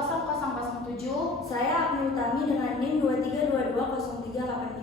0007. Saya Agni Utami dengan NIM 23220385.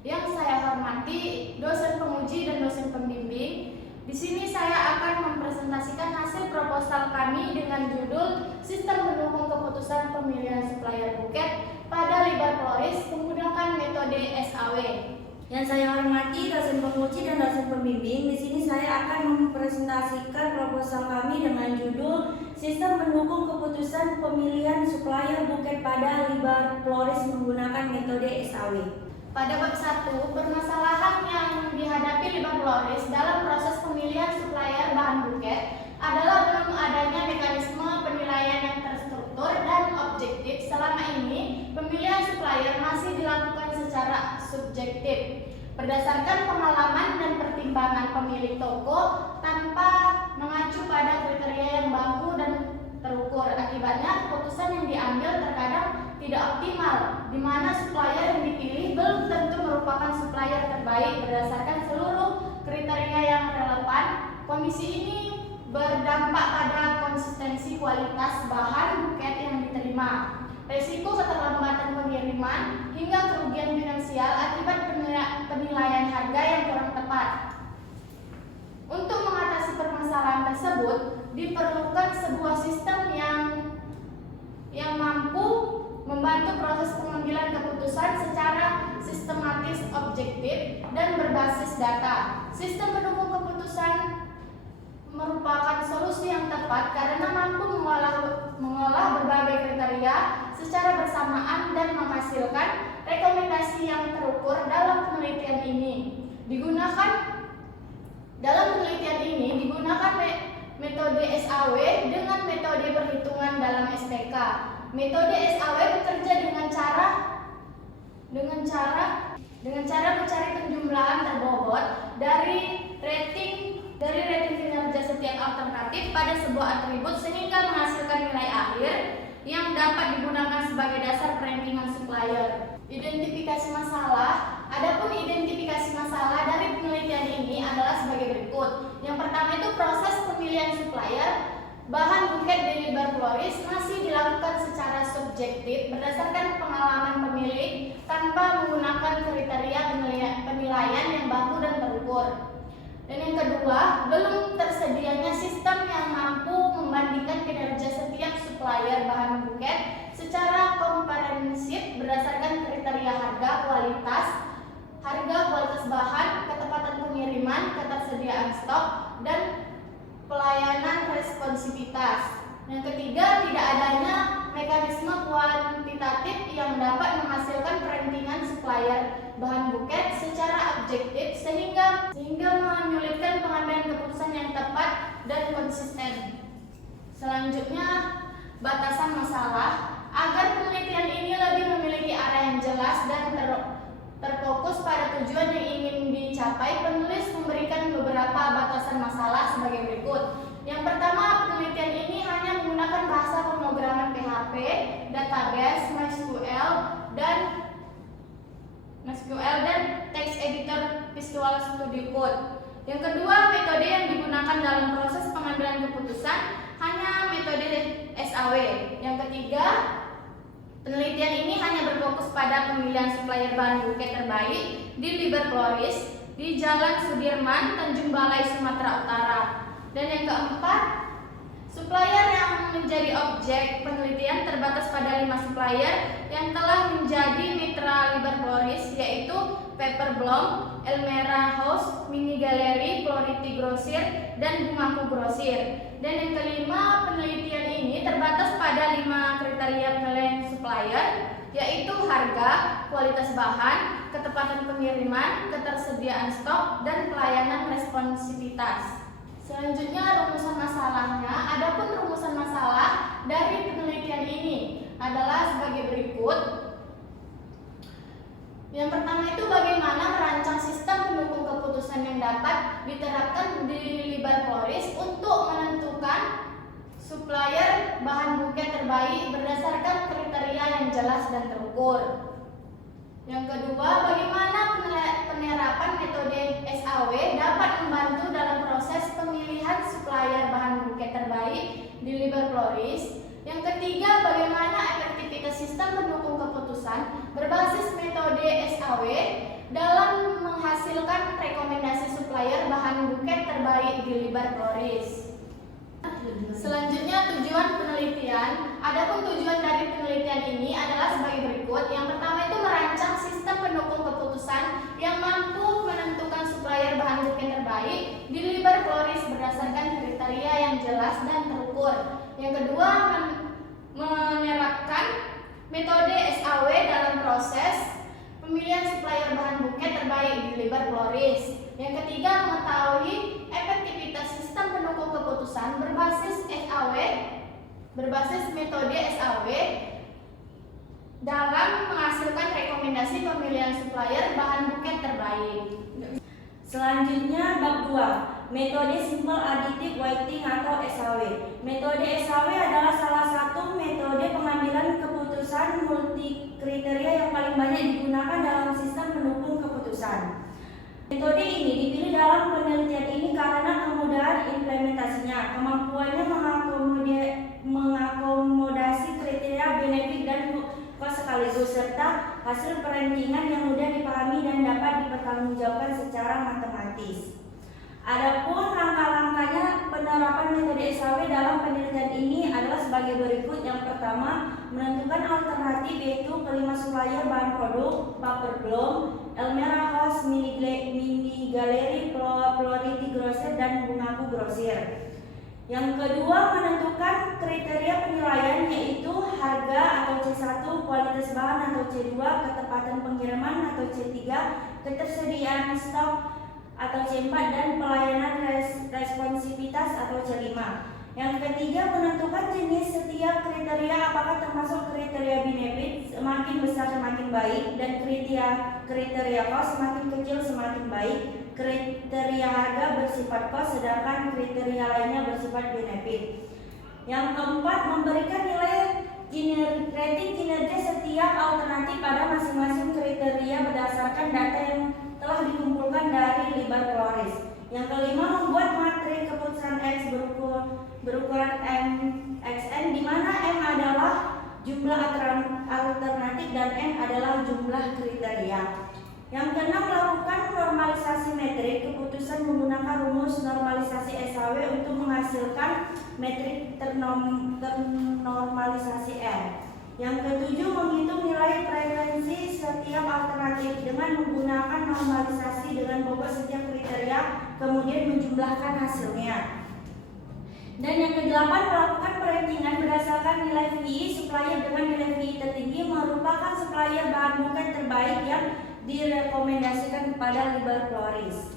Yang saya hormati dosen penguji dan dosen pembimbing. Di sini saya akan mempresentasikan hasil proposal kami dengan judul Sistem Pendukung Keputusan Pemilihan Supplier Buket pada Libar Floris menggunakan metode SAW. Yang saya hormati dosen penguji dan dosen pembimbing. Di sini saya akan mempresentasikan proposal kami dengan judul Sistem Pendukung Keputusan Pemilihan Supplier Buket pada Libar Floris menggunakan metode SAW. Pada bab 1, permasalahan yang dihadapi Libar Floris dalam proses pemilihan supplier bahan buket adalah belum adanya mekanisme penilaian yang terstruktur dan objektif. Selama ini, pemilihan supplier masih dilakukan secara subjektif berdasarkan pengalaman dan pertimbangan pemilik toko tanpa mengacu pada kriteria yang baku dan terukur. Akibatnya, keputusan yang diambil terkadang tidak optimal, di mana supplier yang dipilih belum tentu merupakan supplier terbaik berdasarkan seluruh kriteria yang relevan. Kondisi ini berdampak pada konsistensi kualitas bahan buket yang diterima, resiko keterlambatan pengiriman, hingga kerugian finansial akibat penilaian harga yang kurang tepat. Untuk mengatasi permasalahan tersebut, diperlukan sebuah sistem yang mampu membantu proses pengambilan keputusan secara sistematis, objektif, dan berbasis data. Sistem pendukung keputusan merupakan solusi yang tepat karena mampu mengolah berbagai kriteria secara bersamaan dan menghasilkan rekomendasi yang terukur. Dalam penelitian ini digunakan metode SAW dengan metode perhitungan dalam SPK. Metode SAW bekerja dengan cara mencari penjumlahan terbobot dari rating kinerja setiap alternatif pada sebuah atribut sehingga menghasilkan nilai akhir yang dapat digunakan sebagai dasar perankingan supplier. Identifikasi masalah. Adapun identifikasi masalah dari penelitian ini adalah sebagai berikut. Yang pertama itu proses pemilihan supplier bahan buket di Libar Floris masih dilakukan secara subjektif berdasarkan pengalaman pemilik tanpa menggunakan kriteria penilaian yang baku dan terukur. Dan yang kedua, belum tersedianya sistem yang mampu membandingkan kinerja setiap supplier bahan buket secara komprehensif berdasarkan kriteria harga, kualitas bahan, ketepatan pengiriman, ketersediaan stok, dan pelayanan responsivitas. Yang ketiga, tidak adanya mekanisme kuantitatif yang dapat menghasilkan perankingan supplier bahan buket secara objektif sehingga menyulitkan pengambilan keputusan yang tepat dan konsisten. Selanjutnya, batasan masalah. Agar penelitian ini lebih memiliki arah yang jelas dan terfokus pada tujuan yang ingin dicapai, penulis memberikan beberapa batasan masalah sebagai berikut. Yang pertama, penelitian ini hanya menggunakan bahasa pemrograman PHP, database, MySQL, dan text editor Visual Studio Code. Yang kedua, metode yang digunakan dalam proses pengambilan keputusan hanya metode SAW. Yang ketiga, penelitian ini hanya berfokus pada pemilihan supplier bahan buket terbaik di Libar Floris di Jalan Sudirman, Tanjung Balai, Sumatera Utara. Dan yang keempat, supplier yang menjadi objek penelitian terbatas pada 5 supplier yang telah menjadi mitra Libar Floris, yaitu Paperblom, Elmera House, Mini Gallery, Flority Grosir, dan Bungaku Grosir. Dan yang kelima, penelitian ini terbatas pada 5 kriteria penilaian supplier, yaitu harga, kualitas bahan, ketepatan pengiriman, ketersediaan stok, dan pelayanan responsivitas. Selanjutnya, rumusan masalahnya. Adapun rumusan masalah dari penelitian ini adalah sebagai berikut. Yang pertama itu bagaimana merancang sistem pendukung keputusan yang dapat diterapkan di Libar Floris untuk menentukan supplier bahan buket terbaik berdasarkan kriteria yang jelas dan terukur. Yang kedua, bagaimana penerapan metode SAW dapat membantu dalam proses pemilihan supplier bahan buket terbaik di Libar Floris. Yang ketiga, bagaimana efektivitas sistem pendukung keputusan berbasis metode SAW dalam menghasilkan rekomendasi supplier bahan buket terbaik di Libar Flores. Selanjutnya, tujuan penelitian. Adapun tujuan dari penelitian ini adalah sebagai berikut. Yang pertama itu merancang sistem pendukung keputusan yang mampu menentukan supplier bahan buket terbaik di Libar Flores berdasarkan kriteria yang jelas dan terukur. Yang kedua, menerapkan metode SAW dalam proses pemilihan supplier bahan buket terbaik di Libar Flores. Yang ketiga, mengetahui efektivitas sistem pendukung keputusan berbasis metode SAW dalam menghasilkan rekomendasi pemilihan supplier bahan buket terbaik. Selanjutnya bab 2, metode simple additive weighting atau SAW. Metode SAW adalah salah satu metode pengambilan keputusan multi kriteria yang paling banyak digunakan dalam sistem pendukung keputusan. Metode ini dipilih dalam penelitian ini karena kemudahan implementasinya, kemampuannya mengakomodasi kriteria benefit dan kos sekaligus, serta hasil perankingan yang mudah dipahami dan dapat dipertanggungjawabkan secara matematis. Adapun langkah-langkahnya penerapan metode SAW dalam penelitian ini adalah sebagai berikut. Yang pertama, menentukan alternatif yaitu kelima supplier bahan produk, Paper Bloom, Elmera House, Mini Galeri, Flority Grosir, dan Bungaku Grosir. Yang kedua, menentukan kriteria penilaian yaitu harga atau C1, kualitas bahan atau C2, ketepatan pengiriman atau C3, ketersediaan stok atau C4, dan pelayanan responsivitas atau C5. Yang ketiga, menentukan jenis setiap kriteria apakah termasuk kriteria benefit, semakin besar semakin baik, dan kriteria cost, semakin kecil semakin baik. Kriteria harga bersifat cost, sedangkan kriteria lainnya bersifat benefit. Yang keempat, memberikan nilai rating kinerja setiap alternatif pada masing-masing kriteria berdasarkan data yang telah dikumpulkan dari Libar Flores. Yang kelima, membuat materi keputusan X berukuran MXN, di mana M adalah jumlah alternatif dan N adalah jumlah kriteria. Yang keenam, melakukan normalisasi metrik keputusan menggunakan rumus normalisasi SAW untuk menghasilkan metrik ternormalisasi R. Yang ketujuh, menghitung nilai preferensi setiap alternatif dengan menggunakan normalisasi dengan bobot setiap kriteria, kemudian menjumlahkan hasilnya. Dan yang kedelapan, melakukan perankingan berdasarkan nilai VI. Supplier dengan nilai VI tertinggi merupakan supplier bahan buket terbaik yang direkomendasikan kepada Libar Flores.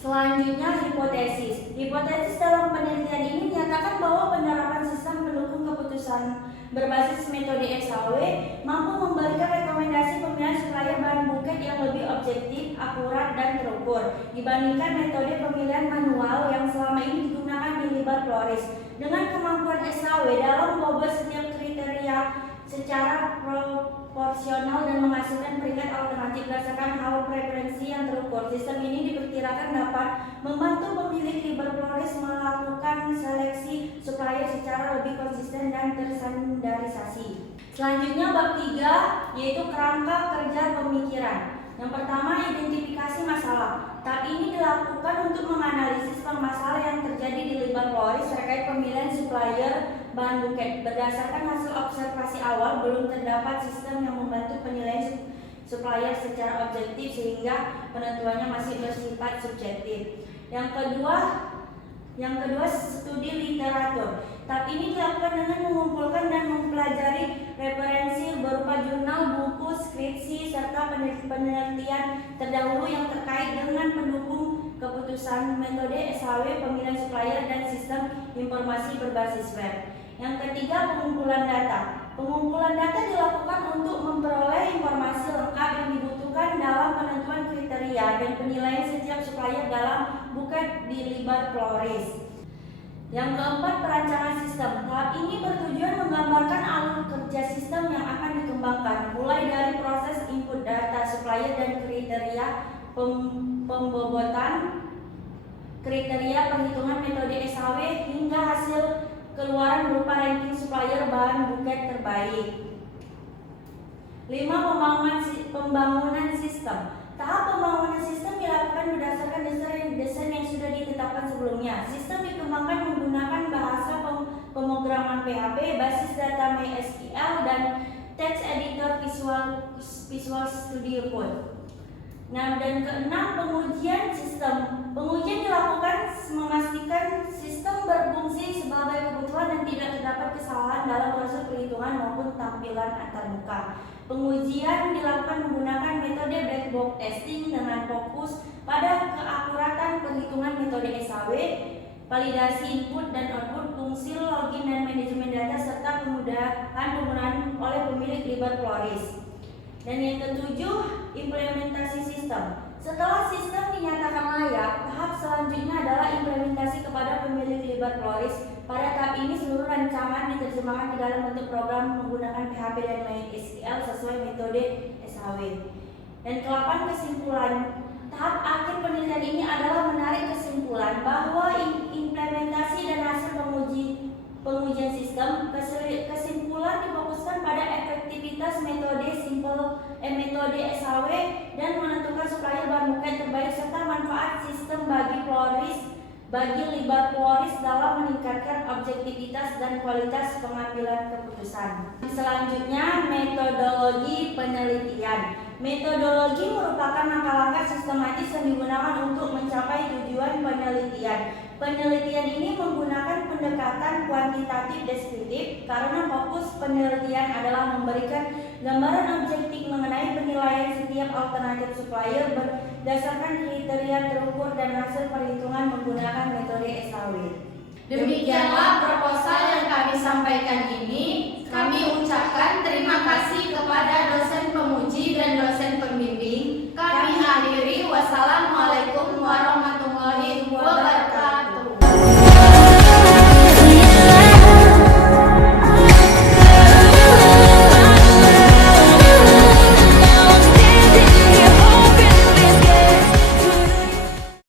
Selanjutnya, hipotesis. Hipotesis dalam penelitian ini menyatakan bahwa penerapan sistem pendukung keputusan berbasis metode SAW mampu memberikan rekomendasi pemilihan supplier bahan buket yang lebih objektif, akurat, dan terukur dibandingkan metode pemilihan manual yang selama ini digunakan di Libar Flores. Dengan kemampuan SAW dalam bobot setiap kriteria secara proporsional dan menghasilkan peringkat alternatif berdasarkan hal preferensi yang terukur, sistem ini diperkirakan dapat membantu pemilik Libar Flores melakukan seleksi supplier secara lebih konsisten dan terstandarisasi. Selanjutnya bab 3 yaitu kerangka kerja pemikiran. Yang pertama, identifikasi masalah. Tahap ini dilakukan untuk menganalisis permasalahan yang terjadi di Libar Flores terkait pemilihan supplier bahan buket. Berdasarkan hasil observasi awal, belum terdapat sistem yang membantu penilaian supplier secara objektif sehingga penentuannya masih bersifat subjektif. Yang kedua, studi literatur. Tahap ini dilakukan dengan mengumpulkan dan mempelajari referensi berupa jurnal, buku, skripsi, serta penelitian terdahulu yang terkait dengan pendukung keputusan, metode SAW, pemilihan supplier, dan sistem informasi berbasis web. Yang ketiga, pengumpulan data. Pengumpulan data dilakukan untuk memperoleh informasi lengkap yang dibutuhkan dalam penentuan kriteria dan penilaian setiap supplier dalam buket di Libar Flores. Yang keempat, perancangan sistem. Tahap ini bertujuan menggambarkan alur kerja sistem yang akan dikembangkan, mulai dari proses input data supplier dan kriteria pembobotan, kriteria perhitungan metode SAW hingga hasil keluaran berupa ranking supplier bahan buket terbaik. 5. Pembangunan sistem. Tahap pembangunan sistem dilakukan berdasarkan desain yang sudah ditetapkan sebelumnya. Sistem dikembangkan menggunakan bahasa pemrograman PHP, basis data MySQL, dan text editor Visual Studio Code. Nah, dan keenam, pengujian sistem. Pengujian dilakukan memastikan sistem berfungsi sebagai kebutuhan dan tidak terdapat kesalahan dalam proses perhitungan maupun tampilan antarmuka. Pengujian dilakukan menggunakan metode black box testing dengan fokus pada keakuratan perhitungan metode SAW, validasi input dan output, fungsi login dan manajemen data, serta kemudahan penggunaan oleh pemilik LibrePloris. Dan yang ketujuh, implementasi sistem. Setelah sistem dinyatakan layak, tahap selanjutnya adalah implementasi kepada pemilik LibrePloris. Pada tahap ini seluruh rancangan diterjemahkan ke dalam bentuk program menggunakan PHP dan MySQL sesuai metode SAW. Dan ke-8, kesimpulan. Tahap akhir penelitian ini adalah menarik kesimpulan bahwa implementasi dan hasil pengujian sistem. Kesimpulan difokuskan pada efektivitas metode metode SAW dan menentukan supplier bahan buket terbaik, serta manfaat sistem bagi LibrePloris dalam meningkatkan objektivitas dan kualitas pengambilan keputusan. Selanjutnya, metodologi penelitian. Metodologi merupakan langkah-langkah sistematis yang digunakan untuk mencapai tujuan penelitian. Penelitian ini menggunakan pendekatan kuantitatif deskriptif karena fokus penelitian adalah memberikan gambaran objektif mengenai penilaian setiap alternatif supplier berdasarkan kriteria terukur dan hasil perhitungan menggunakan metode SAW. Demikianlah proposal yang kami sampaikan ini.